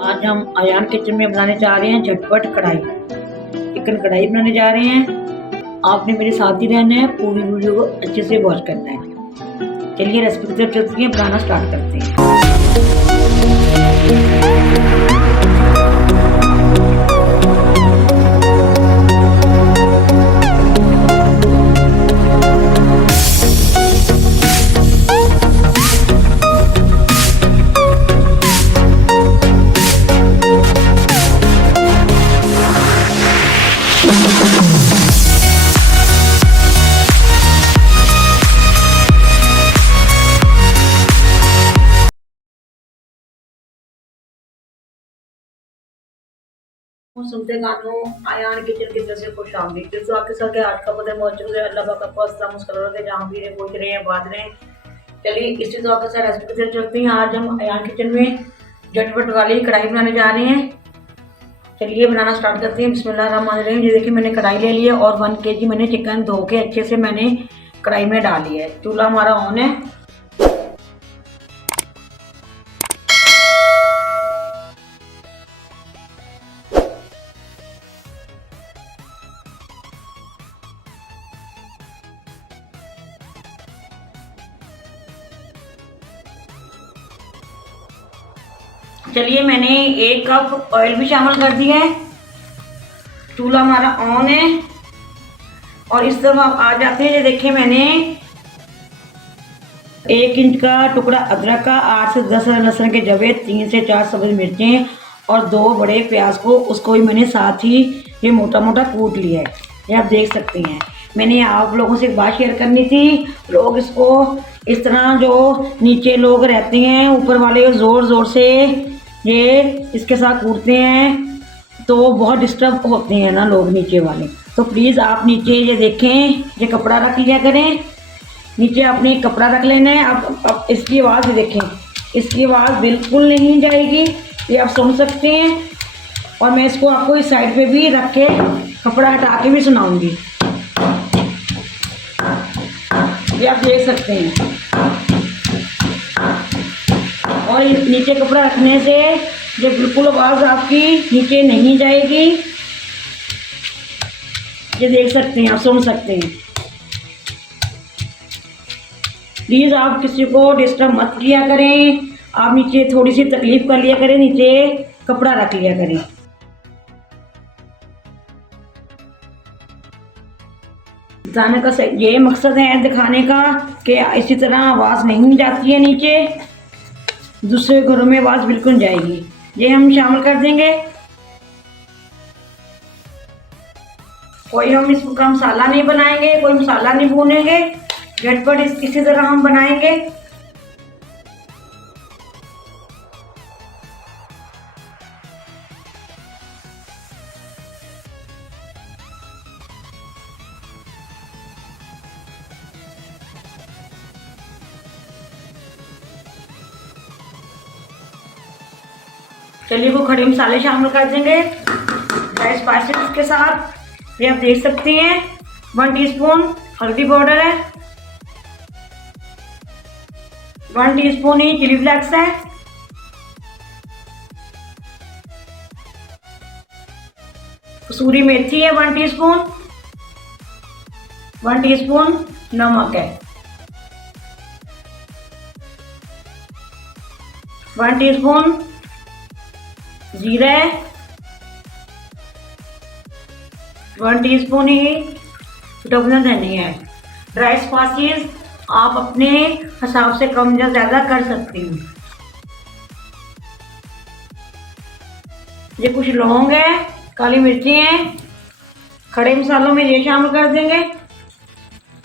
आज हम अयान किचन में बनाने जा रहे हैं झटपट कढ़ाई। चिकन कढ़ाई बनाने जा रहे हैं। आपने मेरे साथ ही रहना है, पूरी वीडियो को अच्छे से वॉच करना है। चलिए रेसिपी की तरफ चलते हैं, बनाना स्टार्ट करते हैं। सुनते गानों आयान किचन की तरफ से खुश आमदीद। तो आपके साथ आज का बदल मौजूद है। अल्लाह पाक आपको अस्सलाम मुस्कुराते हैं, जहाँ भी रहे पहुंच रहे हैं बात रहे। चलिए इसी तो आपके साथ रेसिपी से चलते हैं। आज हम अयान किचन में झटपट वाली कढ़ाई बनाने जा रहे हैं। चलिए बनाना स्टार्ट करते हैं। बिस्मिल्लाहिर्रहमानिर्रहीम। ये देखिए मैंने कढ़ाई ले ली है और 1 kg मैंने चिकन धो के अच्छे से मैंने कढ़ाई में डाल लिया है। चूल्हा हमारा ऑन है। चलिए मैंने 1 कप ऑयल भी शामिल कर दिया है। चूल्हा हमारा ऑन है और इस तरफ आप आ जाते हैं। ये देखिए मैंने 1 इंच का टुकड़ा अदरक का, 8 से 10 लहसुन के जवे, 3 से 4 सब्ज मिर्चें और 2 बड़े प्याज को उसको भी मैंने साथ ही ये मोटा मोटा कूट लिया है। ये आप देख सकते हैं। मैंने आप लोगों से एक बात शेयर करनी थी। लोग इसको इस तरह, जो नीचे लोग रहते हैं ऊपर वाले, ज़ोर ज़ोर से ये इसके साथ कूटते हैं तो बहुत डिस्टर्ब होते हैं ना लोग नीचे वाले। तो प्लीज़ आप नीचे ये देखें, ये कपड़ा रख लिया करें। नीचे आपने एक कपड़ा रख लेना है। अब इसकी आवाज़ भी देखें, इसकी आवाज़ बिल्कुल नहीं जाएगी, ये आप सुन सकते हैं। और मैं इसको आपको इस साइड पे भी रख के कपड़ा हटा के भी सुनाऊंगी। ये आप देख सकते हैं। और नीचे कपड़ा रखने से ये बिल्कुल आवाज़ आपकी नीचे नहीं जाएगी। ये देख सकते हैं, आप सुन सकते हैं। प्लीज़ आप किसी को डिस्टर्ब मत किया करें। आप नीचे थोड़ी सी तकलीफ कर लिया करें, नीचे कपड़ा रख लिया करें। बताने का ये मकसद है दिखाने का कि इसी तरह आवाज़ नहीं जाती है नीचे, दूसरे घरों में आवाज़ बिल्कुल जाएगी। ये हम शामिल कर देंगे। कोई हम इसका मसाला नहीं बनाएंगे, कोई मसाला नहीं भूनेंगे, झटपट इसी तरह हम बनाएंगे। चलिए वो खड़े मसाले शामिल कर देंगे ड्राई स्पाइसेस के साथ। ये आप देख सकते हैं 1 टीस्पून हल्दी पाउडर है, 1 टीस्पून ही चिली फ्लेक्स है, कसूरी मेथी है 1 टीस्पून, 1 टीस्पून नमक है, 1 टीस्पून जीरा है, 1 टीस्पून ही डबना धनिया है। ड्राई स्पाइसेस आप अपने हिसाब से कम या ज़्यादा कर सकती हैं। ये कुछ लौंग है, काली मिर्ची हैं। खड़े मसालों में ये शामिल कर देंगे।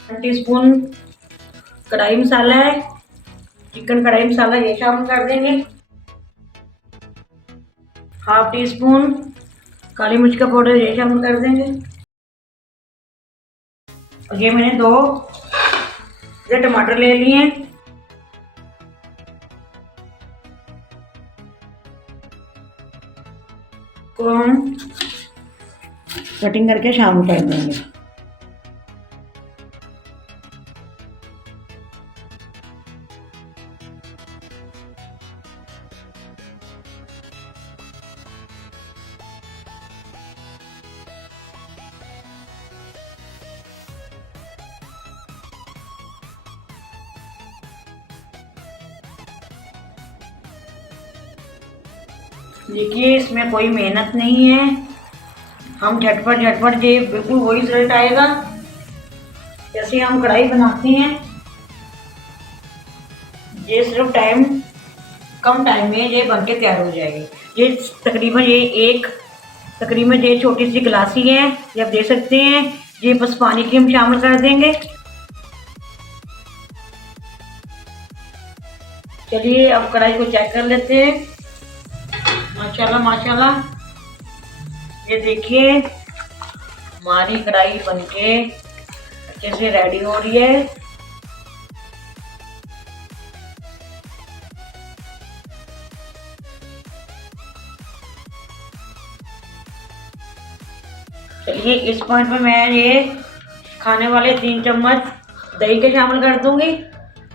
1 टीस्पून कढ़ाई मसाला है, चिकन कढ़ाई मसाला ये शामिल कर देंगे। 1/2 टीस्पून काली मिर्च का पाउडर ये शामिल कर देंगे। और ये मैंने 2 टमाटर ले लिए हैं। को हम कटिंग करके शामिल कर देंगे। देखिए इसमें कोई मेहनत नहीं है, हम झटपट झटपट ये बिल्कुल वही रिजल्ट आएगा जैसे हम कढ़ाई बनाते हैं। ये सिर्फ कम टाइम में ये बन के तैयार हो जाएगी। ये तकरीबन तकरीबन ये छोटी सी गिलासी है, ये आप देख सकते हैं। ये बस पानी की हम शामिल कर देंगे। चलिए अब कढ़ाई को चेक कर लेते हैं। माशाल्लाह माशाल्लाह, ये देखिए हमारी कढ़ाई बनके अच्छे से रेडी हो रही है। चलिए इस पॉइंट पे मैं ये खाने वाले 3 चम्मच दही के शामिल कर दूंगी।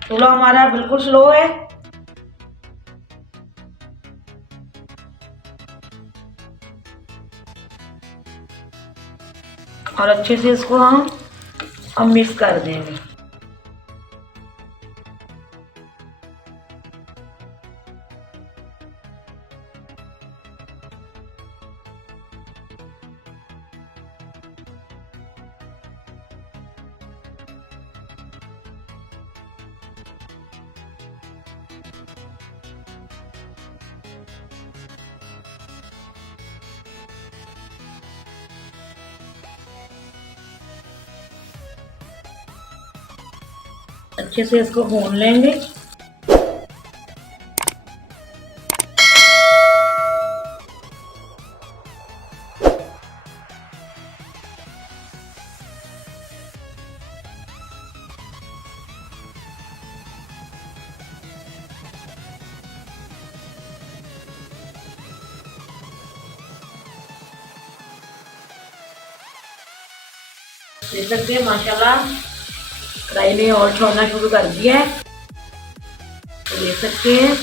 चूल्हा हमारा बिल्कुल स्लो है। और अच्छे से इसको हम अब मिक्स कर देंगे। अच्छे से इसको भून लेंगे। देख सकते हैं माशाल्लाह कढ़ाई ने और छोड़ना शुरू कर दिया है। तो देख सकते हैं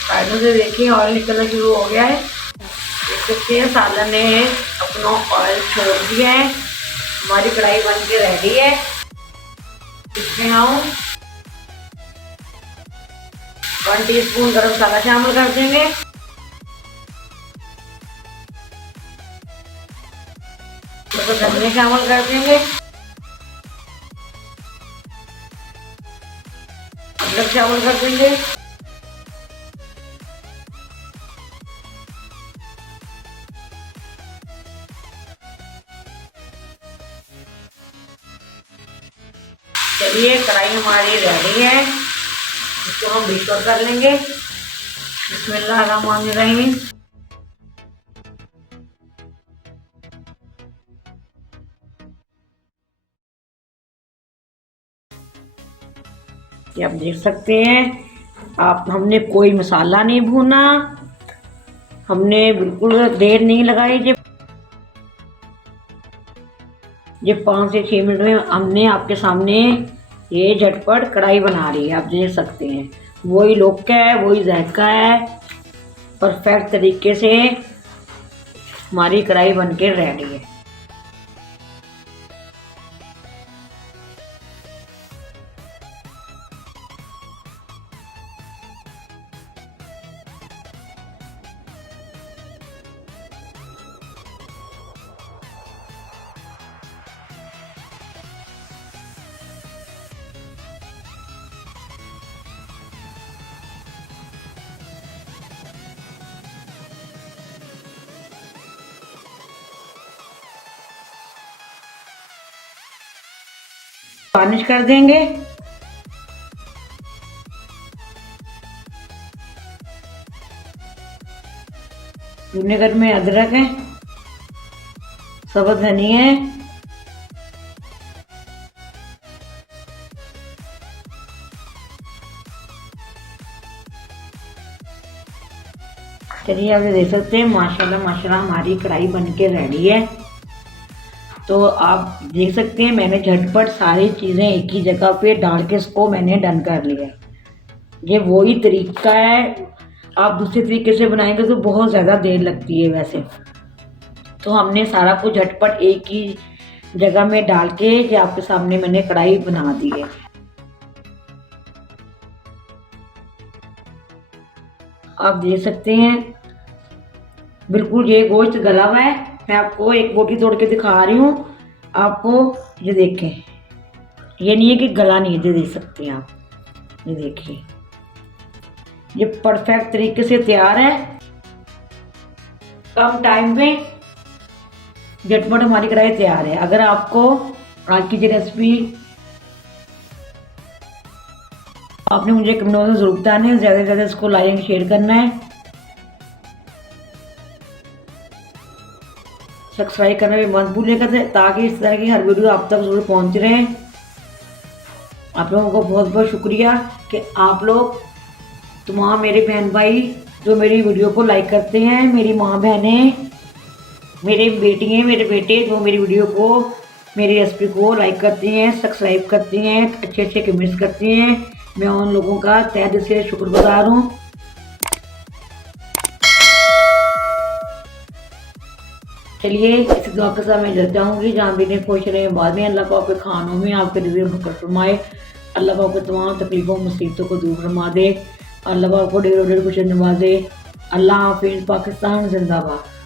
साइडों से देखिए ऑयल निकलना शुरू हो गया है। देख सकते हैं सालन ने अपना ऑयल छोड़ दिया है। हमारी कढ़ाई बन के रेडी है। इसमें हम 1 टीस्पून गरम मसाला शामिल कर देंगे। तो धनिया शामिल कर देंगे। अदरक शामिल कर देंगे। चलिए कढ़ाई हमारी रेडी है। इसको हम डिश आउट कर लेंगे। बिस्मिल्लाहिर्रहमानिर्रहीम। ये आप देख सकते हैं, हमने कोई मसाला नहीं भूना, हमने बिल्कुल देर नहीं लगाई। ये 5 से 6 मिनट में हमने आपके सामने ये झटपट कढ़ाई बना रही है। आप देख सकते हैं वही लुक है, वही जायका है। परफेक्ट तरीके से हमारी कढ़ाई बनके रेडी है। गार्निश कर देंगे। विनेगर में अदरक है, सब्ज़ धनिया है, चलिए आप देख सकते हैं माशाल्लाह माशाल्लाह हमारी कढ़ाई बनके रेडी है। तो आप देख सकते हैं मैंने झटपट सारी चीज़ें एक ही जगह पे डाल के इसको मैंने डन कर लिया। ये वही तरीका है। आप दूसरे तरीके से बनाएंगे तो बहुत ज़्यादा देर लगती है वैसे। तो हमने सारा कुछ झटपट एक ही जगह में डाल के ये आपके सामने मैंने कढ़ाई बना दी है। आप देख सकते हैं बिल्कुल ये गोश्त गला हुआ है। मैं आपको एक बोटी तोड़ के दिखा रही हूँ आपको। ये देखें, ये नहीं है कि गला नहीं है, ये देख सकते हैं आप। ये देखिए ये परफेक्ट तरीके से तैयार है। कम टाइम में झटपट हमारी कढ़ाई तैयार है। अगर आपको आज की ये रेसिपी आपने मुझे कमेंट में जरूर बताना है, ज़्यादा से ज़्यादा इसको लाइक एंड शेयर करना है, सब्सक्राइब करना भी मत भूलिएगा ताकि इस तरह की हर वीडियो आप तक जरूर पहुंच रहे। आप लोगों को बहुत बहुत शुक्रिया कि आप लोग तमाम मेरे बहन भाई जो मेरी वीडियो को लाइक करते हैं, मेरी माँ बहनें, मेरे बेटी हैं, मेरे बेटे जो मेरी वीडियो को, मेरी रेसिपी को लाइक करते हैं, सब्सक्राइब करते हैं, अच्छे अच्छे कमेंट्स करते हैं। मैं उन लोगों का तहे दिल से शुक्रगुजार हूँ। चलिए इस दुआ के साथ मैं जल जाऊँगी। जहाँ भी नहीं खुश रहे बाद में अल्लाह को आपके खानों में आपके रिज़्क़ में बरकत फरमाए। अल्लाह को आपको तमाम तकलीफ़ों मुसीबतों को दूर फरमा दे। अल्लाह को आपको ढेरों ढेर खुशी नवाजे। अल्लाह हाफिज़। पाकिस्तान जिंदाबाद।